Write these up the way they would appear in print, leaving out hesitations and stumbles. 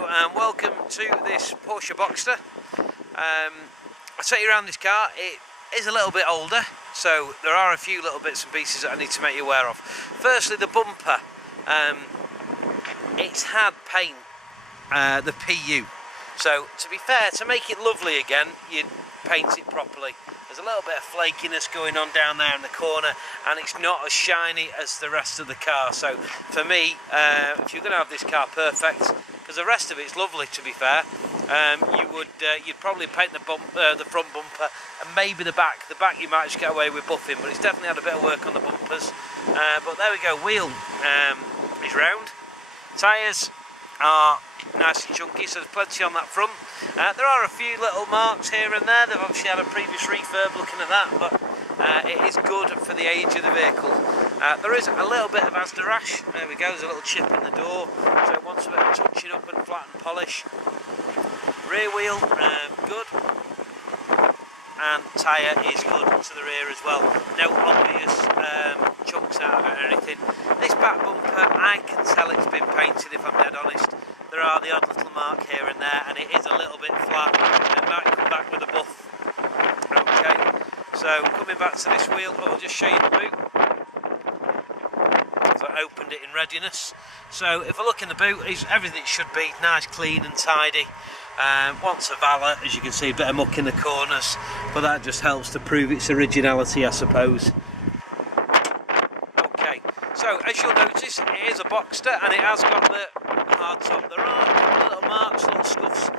Hello and welcome to this Porsche Boxster. I'll take you around this car. It is a little bit older, so there are a few little bits and pieces that I need to make you aware of. Firstly, the bumper. It's had paint, the PU. So to be fair, to make it lovely again, you'd paint it properly. There's a little bit of flakiness going on down there in the corner, and it's not as shiny as the rest of the car. So for me, if you're going to have this car perfect, because the rest of it's lovely to be fair, you'd probably paint the front bumper and maybe the back. The back you might just get away with buffing, but it's definitely had a bit of work on the bumpers. But there we go, wheel is round, tyres are nice and chunky, so there's plenty on that front. There are a few little marks here and there. They've obviously had a previous refurb looking at that, but it is good for the age of the vehicle. There is a little bit of Asda rash. There we go, there's a little chip in the door, so it wants a bit of touching up and flat and polish. Rear wheel, good. And tyre is good to the rear as well. No obvious chunks out of it or anything. This back bumper, I can tell it's been painted if I'm dead honest. There are the odd little mark here and there, and it is a little bit flat. It might come back with a buff. Okay, so coming back to this wheel, I'll just show you the boot. So I opened it in readiness. So if I look in the boot, everything should be nice, clean and tidy. Wants a valet, as you can see, a bit of muck in the corners, but that just helps to prove its originality, I suppose. Okay, so as you'll notice, it is a Boxster and it has got the hard top. There are little marks, little scuffs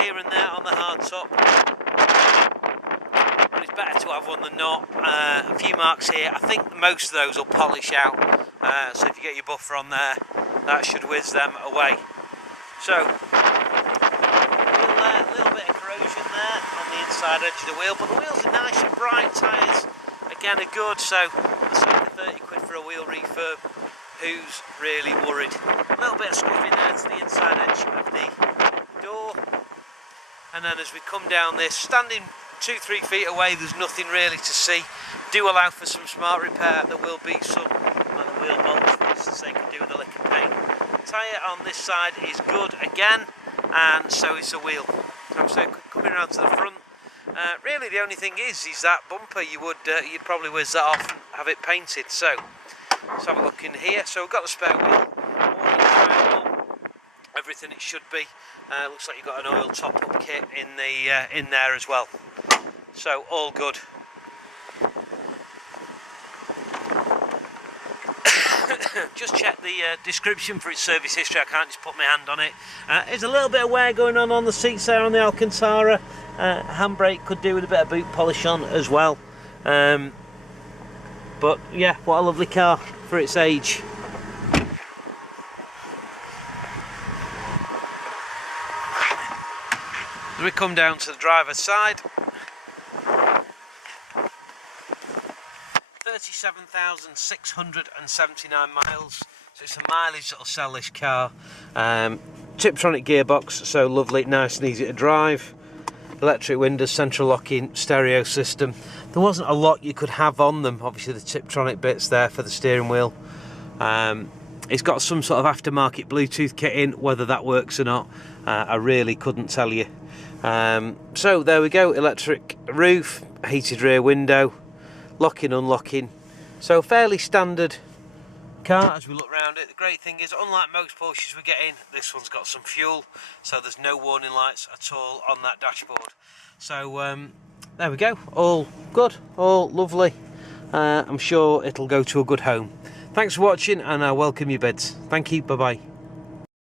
here and there on the hard top, but it's better to have one than not. A few marks here. I think most of those will polish out, so if you get your buffer on there, that should whiz them away. So a little bit of corrosion there on the inside edge of the wheel, but the wheels are nice and bright. Tyres again are good, so it's like 30 quid for a wheel refurb. Who's really worried? A little bit of scuffing there to the inside edge of the door, and then as we come down this, standing 2-3 feet away, there's nothing really to see. Do allow for some smart repair. There will be some wheel bolts, for instance, they can do with a lick of paint. Tyre on this side is good again, and so is the wheel. So coming around to the front, really the only thing is that bumper. You'd probably whiz that off and have it painted. So let's have a look in here. So we've got the spare wheel, everything it should be. Looks like you've got an oil top-up kit in there as well. So all good. Just check the description for its service history. I can't just put my hand on it. There's a little bit of wear going on the seats there on the Alcantara. Handbrake could do with a bit of boot polish on as well. But yeah, what a lovely car for its age. As we come down to the driver's side, 37,679 miles, so it's the mileage that'll sell this car. Tiptronic gearbox, so lovely, nice and easy to drive. Electric windows, central locking, stereo system. There wasn't a lot you could have on them, obviously the Tiptronic bits there for the steering wheel. It's got some sort of aftermarket Bluetooth kit in, whether that works or not, I really couldn't tell you. So there we go, electric roof, heated rear window, locking, unlocking, so fairly standard car as we look around it. The great thing is, unlike most Porsches we're getting, this one's got some fuel, so there's no warning lights at all on that dashboard. So there we go, all good, all lovely. I'm sure it'll go to a good home. Thanks for watching, and I welcome your bids. Thank you, bye bye.